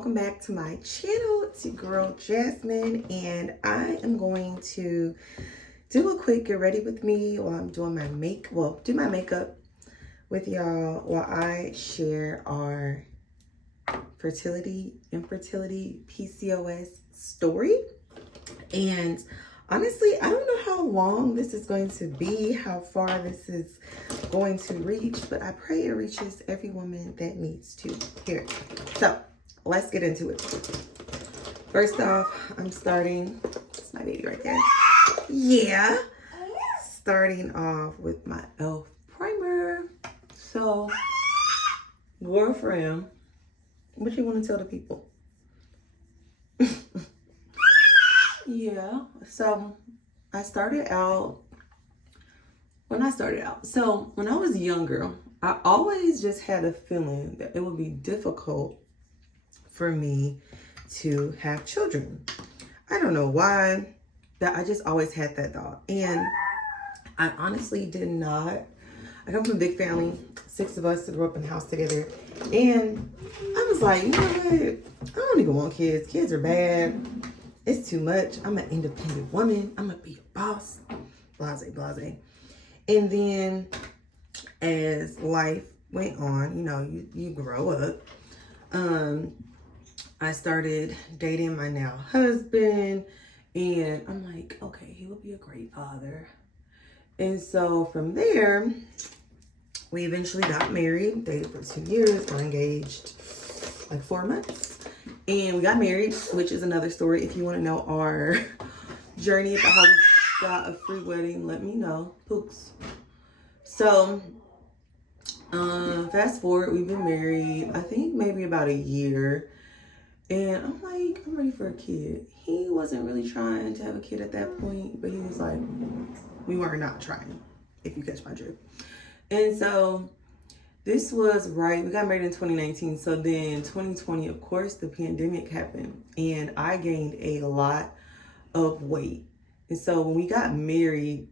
welcome back to my channel. It's your girl Jasmine, and I am going to do a quick get ready with me while I'm doing my do my makeup with y'all while I share our infertility PCOS story. And honestly, I don't know how long this is going to be, how far this is going to reach, but I pray it reaches every woman that needs to hear it. So let's get into it. First off, I'm starting, it's my baby right there. Yeah. Starting off with my e.l.f. primer. So, girlfriend, what you want to tell the people? Yeah, so when I started out, so when I was younger, I always just had a feeling that it would be difficult for me to have children. I don't know why, but I just always had that thought. And I honestly did not. I come from a big family, 6 of us that grew up in the house together. And I was like, you know what? I don't even want kids. Kids are bad. It's too much. I'm an independent woman. I'm gonna be a boss. Blase, blase. And then as life went on, you know, you grow up. I started dating my now husband, and I'm like, okay, he would be a great father. And so from there, we eventually got married, dated for 2 years, got engaged like 4 months. And we got married, which is another story. If you want to know our journey about how we got a free wedding, let me know. Pooks. So, fast forward, we've been married, I think maybe about a year. And I'm like, I'm ready for a kid. He wasn't really trying to have a kid at that point, but he was like, we were not trying, if you catch my drift. And so this was right, we got married in 2019. So then 2020, of course, the pandemic happened and I gained a lot of weight. And so when we got married,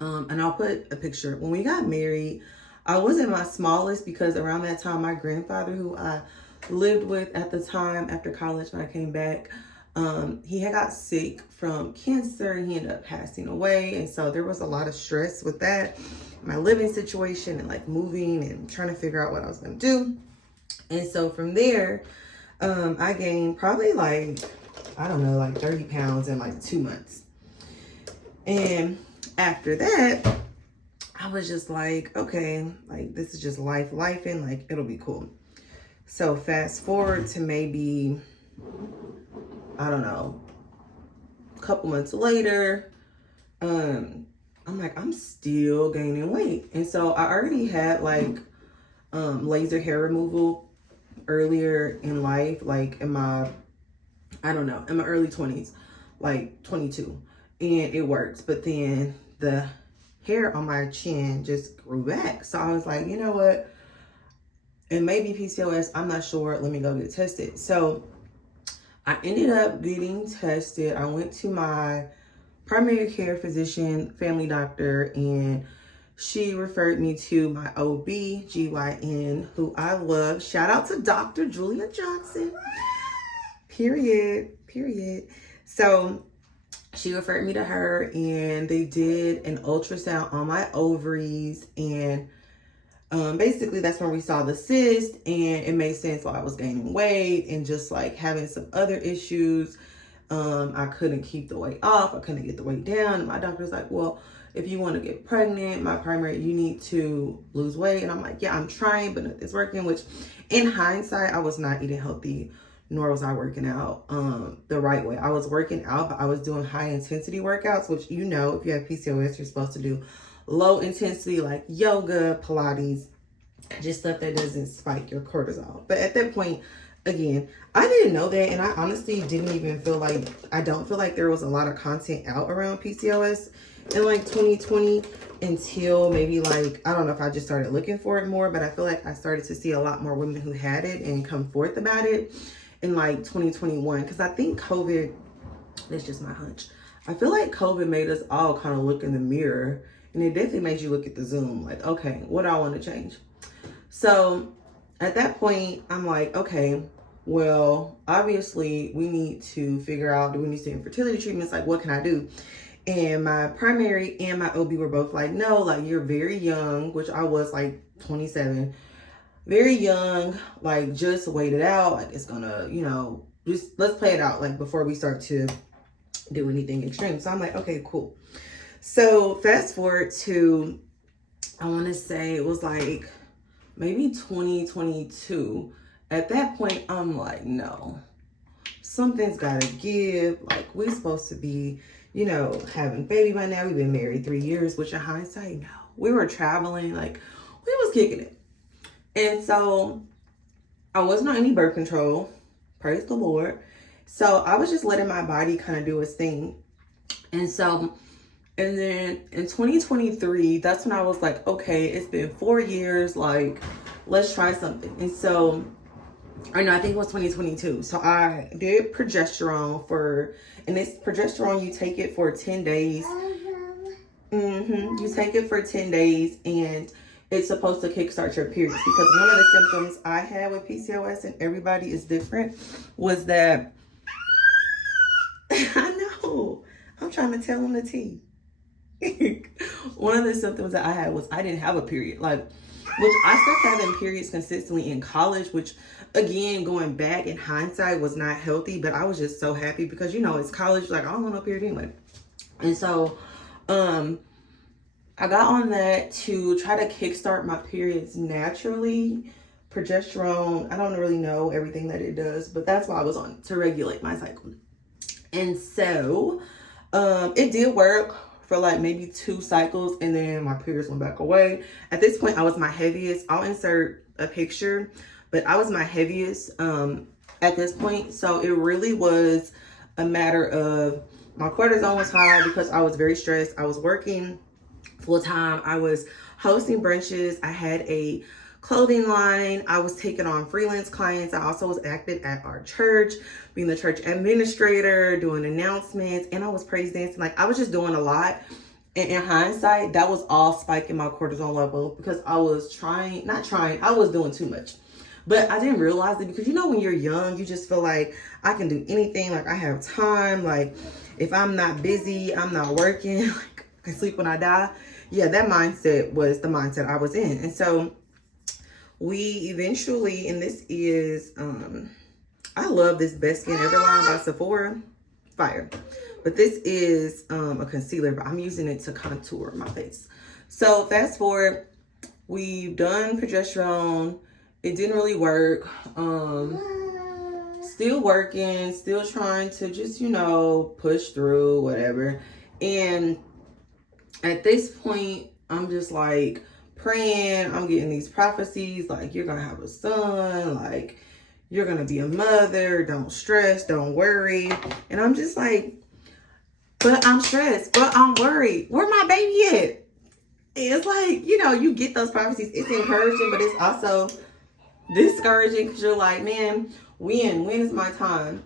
and I'll put a picture, when we got married, I wasn't my smallest because around that time, my grandfather, who I lived with at the time after college when I came back, he had got sick from cancer and he ended up passing away. And so there was a lot of stress with that, my living situation and like moving and trying to figure out what I was going to do. And so from there, I gained probably like, I don't know, like 30 pounds in like 2 months. And after that, I was just like, okay, like this is just life and like, it'll be cool. So fast forward to maybe, I don't know, a couple months later, I'm like, I'm still gaining weight. And so I already had like laser hair removal earlier in life, like in my early 20s, like 22, and it works. But then the hair on my chin just grew back. So I was like, you know what? It may be PCOS, I'm not sure. Let me go get tested. So I ended up getting tested. I went to my primary care physician, family doctor, and she referred me to my OB/GYN, who I love. Shout out to Dr. Julia Johnson. Period. So she referred me to her, and they did an ultrasound on my ovaries, and basically that's when we saw the cyst, and it made sense why I was gaining weight and just like having some other issues. I couldn't keep the weight off. I couldn't get the weight down. And my doctor was like, well, if you want to get pregnant, you need to lose weight. And I'm like, yeah, I'm trying, but nothing's working, which in hindsight, I was not eating healthy, nor was I working out the right way. I was working out, but I was doing high intensity workouts, which, you know, if you have PCOS, you're supposed to do low intensity, like yoga, Pilates, just stuff that doesn't spike your cortisol. But at that point, again, I didn't know that, and I honestly I don't feel like there was a lot of content out around PCOS in like 2020 until maybe like, I don't know if I just started looking for it more, but I feel like I started to see a lot more women who had it and come forth about it in like 2021. Because I think COVID, that's just my hunch, I feel like COVID made us all kind of look in the mirror, and it definitely made you look at the Zoom like, okay, what do I want to change? So at that point, I'm like, okay, well, obviously we need to figure out, do we need to do infertility treatments? Like, what can I do? And my primary and my OB were both like, no, like, you're very young, which I was like 27, very young, like, just wait it out. Like, it's gonna, you know, just let's play it out, like, before we start to do anything extreme. So I'm like, okay, cool. So fast forward to, I want to say it was like maybe 2022. At that point, I'm like, no, something's got to give. Like, we're supposed to be, you know, having baby by now. We've been married 3 years, which in hindsight, no. We were traveling, like, we was kicking it. And so I wasn't on any birth control, praise the Lord. So I was just letting my body kind of do its thing. And so, and then in 2023, that's when I was like, okay, it's been 4 years, like, let's try something. And so, or no, I think it was 2022. So I did progesterone and this progesterone, you take it for 10 days. You take it for 10 days, and it's supposed to kickstart your periods, because one of the symptoms I had with PCOS, and everybody is different, was that I know, I'm trying to tell them the tea. One of the symptoms that I had was I didn't have a period, like, which I started having periods consistently in college, which again, going back in hindsight, was not healthy, but I was just so happy because, you know, it's college, like, I don't want no period anyway. And so I got on that to try to kickstart my periods naturally. Progesterone, I don't really know everything that it does, but that's why I was on, to regulate my cycle. And so it did work for like maybe 2 cycles, and then my periods went back away. At this point, I was my heaviest. I'll insert a picture, but I was my heaviest at this point. So it really was a matter of my cortisol was high because I was very stressed. I was working full time. I was hosting brunches. I had a clothing line. I was taking on freelance clients. I also was active at our church, being the church administrator, doing announcements, and I was praise dancing. Like, I was just doing a lot. And in hindsight, that was all spiking my cortisol level because I was I was doing too much. But I didn't realize it because, you know, when you're young, you just feel like I can do anything. Like, I have time. Like, if I'm not busy, I'm not working. Like, I sleep when I die. Yeah, that mindset was the mindset I was in. And so we eventually, and this is, I love this Best Skin Ever line by Sephora. Fire. But this is a concealer, but I'm using it to contour my face. So fast forward, we've done progesterone. It didn't really work. Still working, still trying to just, you know, push through, whatever. And at this point, I'm just like praying. I'm getting these prophecies like, you're going to have a son, like, you're going to be a mother, don't stress, don't worry. And I'm just like, but I'm stressed, but I'm worried. Where my baby at? It's like, you know, you get those prophecies. It's encouraging, but it's also discouraging because you're like, man, when is my time?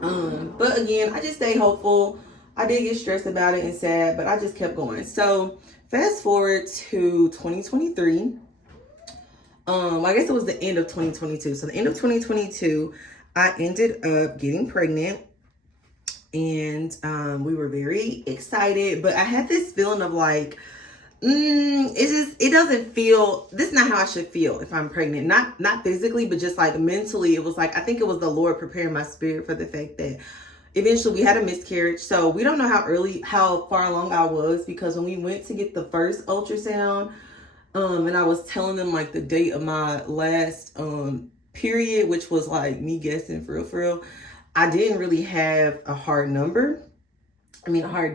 But again, I just stay hopeful. I did get stressed about it and sad, but I just kept going. So fast forward to 2023. I guess it was the end of 2022. So the end of 2022, I ended up getting pregnant, and we were very excited, but I had this feeling of like, it doesn't feel, this is not how I should feel if I'm pregnant. Not physically, but just like mentally. It was like, I think it was the Lord preparing my spirit for the fact that eventually we had a miscarriage. So we don't know how far along I was, because when we went to get the first ultrasound, and I was telling them like the date of my last period, which was like me guessing for real, I didn't really have a hard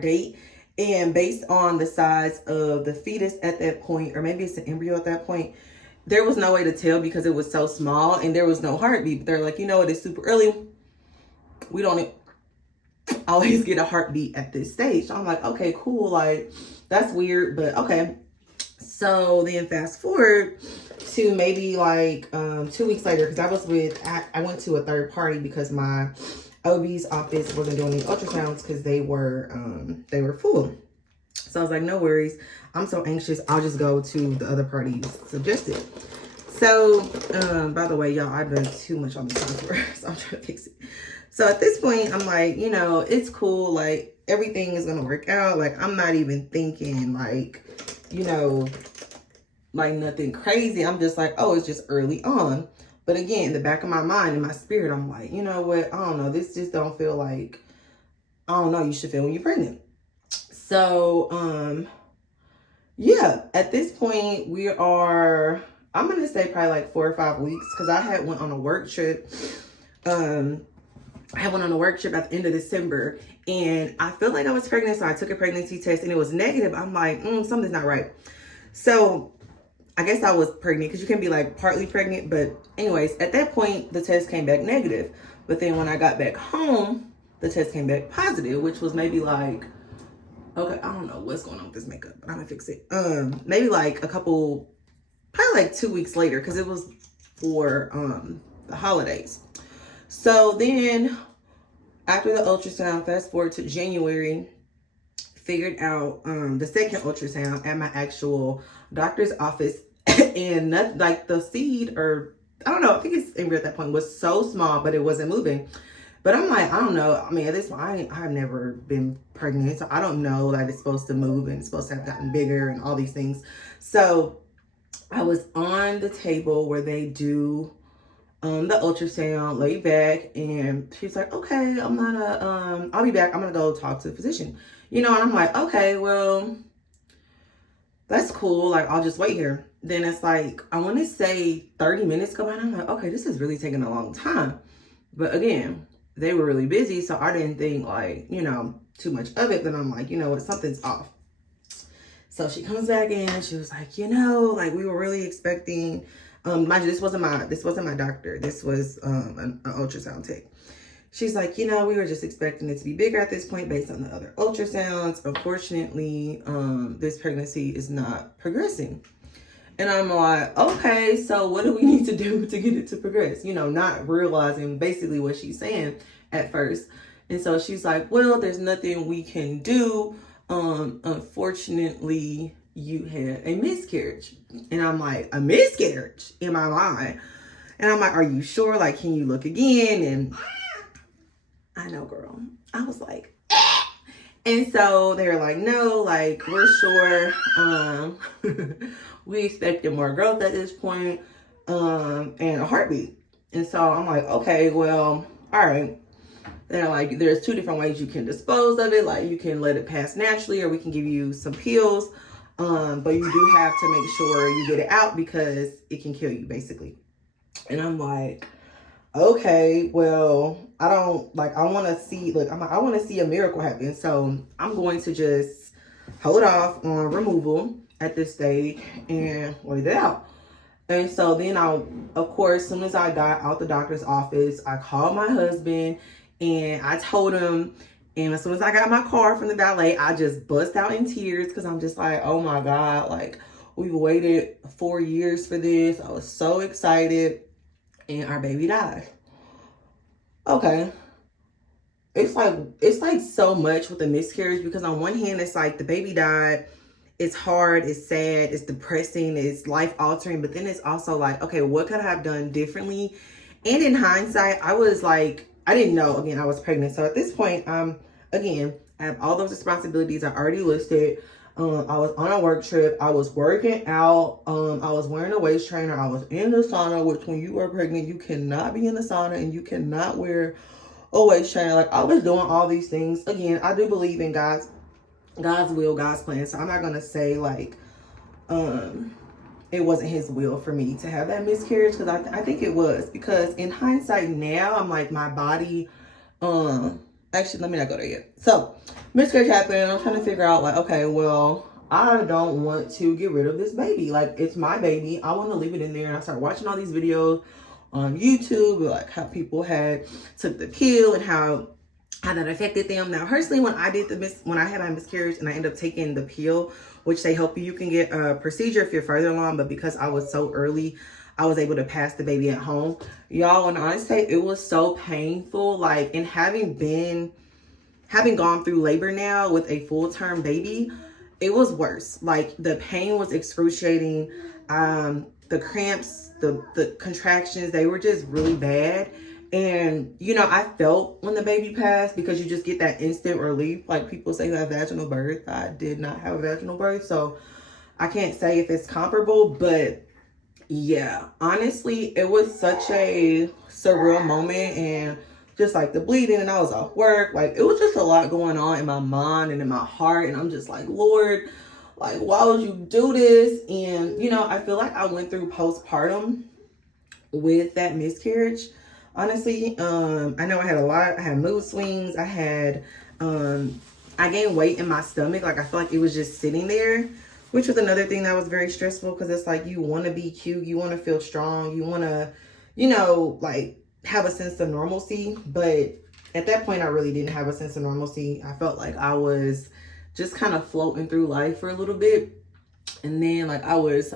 date. And based on the size of the fetus at that point, or maybe it's an embryo at that point, there was no way to tell because it was so small and there was no heartbeat. But they're like, you know what, it's super early. We don't always get a heartbeat at this stage. So I'm like, okay, cool. Like, that's weird, but okay. So then fast forward to maybe like 2 weeks later, because I went to a third party because my OB's office wasn't doing any ultrasounds because they were full. So I was like, no worries. I'm so anxious. I'll just go to the other party you suggested. So, by the way, y'all, I've done too much on the contour, so I'm trying to fix it. So at this point, I'm like, you know, it's cool. Like, everything is going to work out. Like, I'm not even thinking, like, you know, like nothing crazy. I'm just like, oh, it's just early on. But again, in the back of my mind, in my spirit, I'm like, you know what? I don't know. This just don't feel like, I don't know, you should feel when you're pregnant. So, yeah, at this point, we are, I'm going to say probably like 4 or 5 weeks, because I had went on a work trip. I went on a work trip at the end of December, and I felt like I was pregnant, so I took a pregnancy test, and it was negative. I'm like, something's not right. So I guess I was pregnant, because you can be like partly pregnant. But anyways, at that point, the test came back negative. But then when I got back home, the test came back positive, which was maybe like, okay, I don't know what's going on with this makeup, but I'm gonna fix it. Maybe like probably like 2 weeks later, because it was for the holidays. So then after the ultrasound, fast forward to January, figured out the second ultrasound at my actual doctor's office, and nothing, like the seed, or I don't know, I think it's embryo at that point was so small, but it wasn't moving. But I'm like, I don't know. I mean, at this point, I've never been pregnant, so I don't know that it's supposed to move and it's supposed to have gotten bigger and all these things. So I was on the table where they do the ultrasound, laid back, and she's like, okay, I'm gonna, I'll be back. I'm gonna go talk to the physician. You know, and I'm like, okay, well, that's cool. Like, I'll just wait here. Then it's like, I want to say 30 minutes go by, and I'm like, okay, this is really taking a long time. But again, they were really busy, so I didn't think like, you know, too much of it. Then I'm like, you know what, something's off. So she comes back in and she was like, you know, like we were really expecting, mind you, this wasn't my doctor. This was an ultrasound tech. She's like, you know, we were just expecting it to be bigger at this point based on the other ultrasounds. Unfortunately, this pregnancy is not progressing. And I'm like, okay, so what do we need to do to get it to progress? You know, not realizing basically what she's saying at first. And so she's like, well, there's nothing we can do. Unfortunately, you had a miscarriage. And I'm like, a miscarriage in my mind. And I'm like, are you sure? Like, can you look again? And I know, girl. I was like, ah! And so they were like, no, like, we're sure. We expected more growth at this point, and a heartbeat. And so I'm like, okay, well, all right. They're like, there's 2 different ways you can dispose of it. Like, you can let it pass naturally, or we can give you some pills. But you do have to make sure you get it out because it can kill you, basically. And I'm like, okay, well, I want to see, look, I want to see a miracle happen. So I'm going to just hold off on removal at this stage and wait it out. And so then of course, as soon as I got out the doctor's office, I called my husband and I told him, and as soon as I got my car from the valet, I just bust out in tears because I'm just like, oh my God, like we've waited 4 years for this. I was so excited, and our baby died. Okay. It's like so much with the miscarriage, because on one hand, it's like the baby died. It's hard, it's sad, it's depressing, it's life altering. But then it's also like, okay, what could I have done differently? And in hindsight, I was like, I didn't know, again, I was pregnant. So at this point, again, I have all those responsibilities I already listed. I was on a work trip. I was working out. I was wearing a waist trainer. I was in the sauna, which when you are pregnant, you cannot be in the sauna and you cannot wear a waist trainer. Like, I was doing all these things. Again, I do believe in God's will, God's plan. So I'm not going to say like, it wasn't his will for me to have that miscarriage, because I think it was, because in hindsight now, I'm like, my body, actually, let me not go there yet. So miscarriage happened. I'm trying to figure out like, okay, well, I don't want to get rid of this baby. Like, it's my baby. I want to leave it in there. And I started watching all these videos on YouTube, like how people took the pill and how that affected them. Now, personally, when I had my miscarriage and I ended up taking the pill, which they help you can get a procedure if you're further along, but because I was so early, I was able to pass the baby at home. Y'all, when I say it was so painful, like, and having gone through labor now with a full-term baby, it was worse. Like, the pain was excruciating. The cramps, the contractions, they were just really bad. And, you know, I felt when the baby passed, because you just get that instant relief. Like people say who have vaginal birth. I did not have a vaginal birth, so I can't say if it's comparable, but yeah, honestly, it was such a surreal moment. And just like the bleeding, and I was off work, like it was just a lot going on in my mind and in my heart. And I'm just like, Lord, like, why would you do this? And, you know, I feel like I went through postpartum with that miscarriage. Honestly, I know I had mood swings. I gained weight in my stomach. Like, I feel like it was just sitting there, which was another thing that was very stressful, because it's like, you want to be cute, you want to feel strong, you want to, you know, like have a sense of normalcy. But at that point, I really didn't have a sense of normalcy. I felt like I was just kind of floating through life for a little bit. And then like I was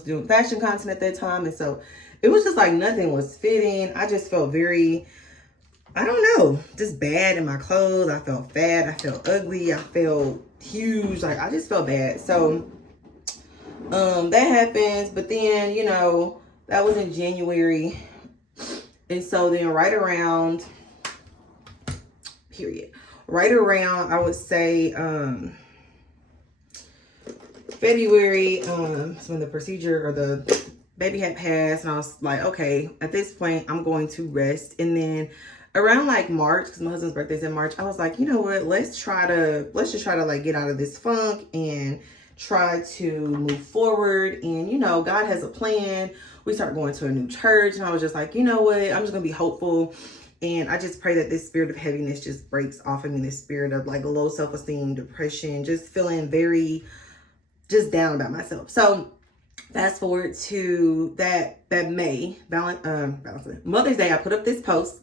doing fashion content at that time, and so it was just like nothing was fitting. I just felt very, I don't know, just bad in my clothes. I felt fat, I felt ugly, I felt huge, like I just felt bad. So that happens. But then, you know, that was in January, and so then right around I would say February, when the procedure or the baby had passed, and I was like, okay, at this point I'm going to rest. And then around like March, because my husband's birthday's in March, I was like, you know what, let's just try to like get out of this funk and try to move forward. And, you know, God has a plan. We start going to a new church, and I was just like, you know what, I'm just gonna be hopeful. And I just pray that this spirit of heaviness just breaks off of me, this spirit of like low self-esteem, depression, just feeling very just down about myself. So fast forward to that May, Mother's Day, I put up this post,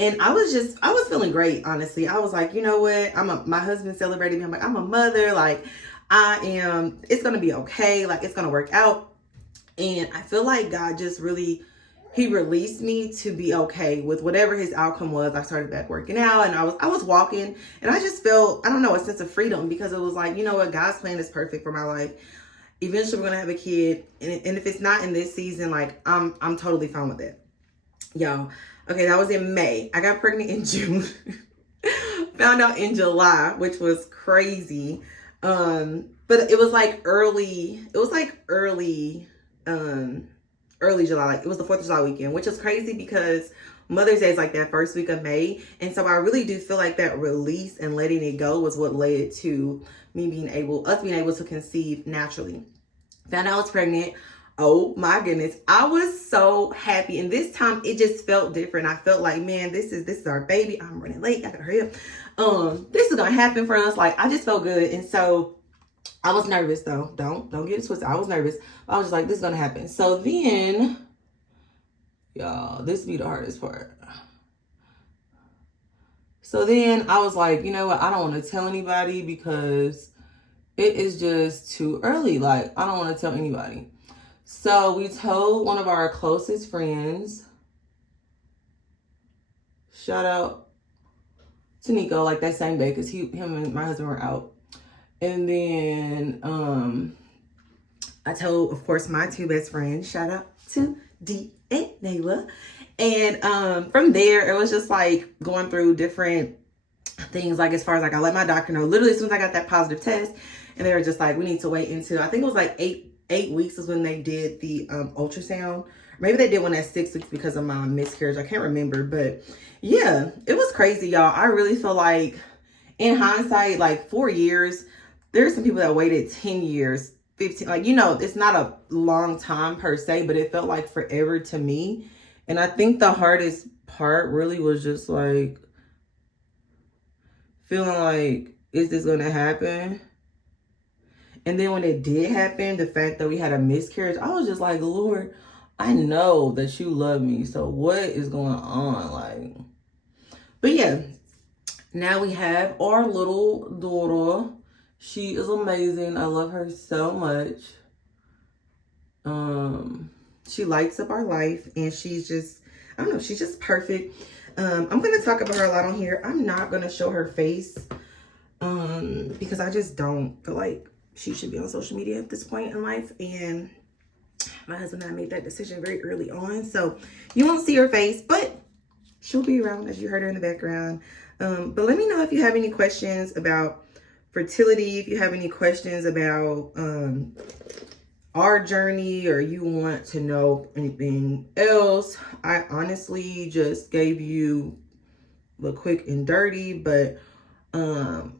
and I was feeling great, honestly. I was like, you know what? My husband celebrated me. I'm like, I'm a mother. Like, it's going to be okay. Like, it's going to work out. And I feel like God just really, he released me to be okay with whatever his outcome was. I started back working out, and I was walking, and I just felt, I don't know, a sense of freedom, because it was like, you know what? God's plan is perfect for my life. Eventually we're going to have a kid. And if it's not in this season, like I'm totally fine with it. Y'all. Okay. That was in May. I got pregnant in June, found out in July, which was crazy. But it was like early July. Like it was the 4th of July weekend, which is crazy because Mother's Day is like that first week of May. And so I really do feel like that release and letting it go was what led to us being able to conceive naturally. Found out I was pregnant. Oh my goodness. I was so happy. And this time it just felt different. I felt like, man, this is our baby. I'm running late. I gotta hurry up. This is gonna happen for us. Like, I just felt good. And so I was nervous though. Don't get it twisted. I was nervous. I was just like, this is gonna happen. So then, y'all, this be the hardest part. So then I was like, you know what? I don't want to tell anybody because it is just too early. Like, I don't want to tell anybody. So we told one of our closest friends. Shout out to Nico, like that same day, because him and my husband were out. And then I told, of course, my 2 best friends. Shout out to D and Nayla. And from there, it was just like going through different things, like as far as like I let my doctor know literally as soon as I got that positive test, and they were just like, we need to wait until, I think it was like eight weeks is when they did the ultrasound. Maybe they did one at 6 weeks because of my miscarriage. I can't remember, but yeah, it was crazy, y'all. I really feel like in hindsight, like 4 years, there's some people that waited 10 years, 15, like, you know, it's not a long time per se, but it felt like forever to me. And I think the hardest part really was just like feeling like, is this going to happen? And then when it did happen, the fact that we had a miscarriage, I was just like, Lord, I know that you love me. So what is going on? Like, but yeah, now we have our little daughter. She is amazing. I love her so much. She lights up our life, and she's just, I don't know, she's just perfect. I'm going to talk about her a lot on here. I'm not going to show her face because I just don't feel like she should be on social media at this point in life. And My husband and I made that decision very early on. So you won't see her face, but she'll be around as you heard her in the background. But let me know if you have any questions about fertility, if you have any questions about our journey, or you want to know anything else. I honestly just gave you the quick and dirty, but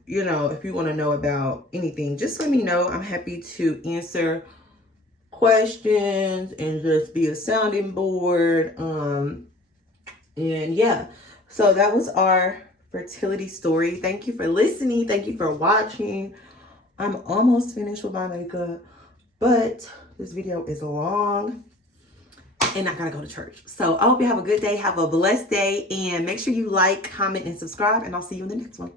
you know, if you want to know about anything, just let me know. I'm happy to answer questions and just be a sounding board. And yeah, so that was our fertility story. Thank you for listening. Thank you for watching. I'm almost finished with my makeup, but this video is long and I gotta go to church. So I hope you have a good day. Have a blessed day, and make sure you like, comment, and subscribe, and I'll see you in the next one.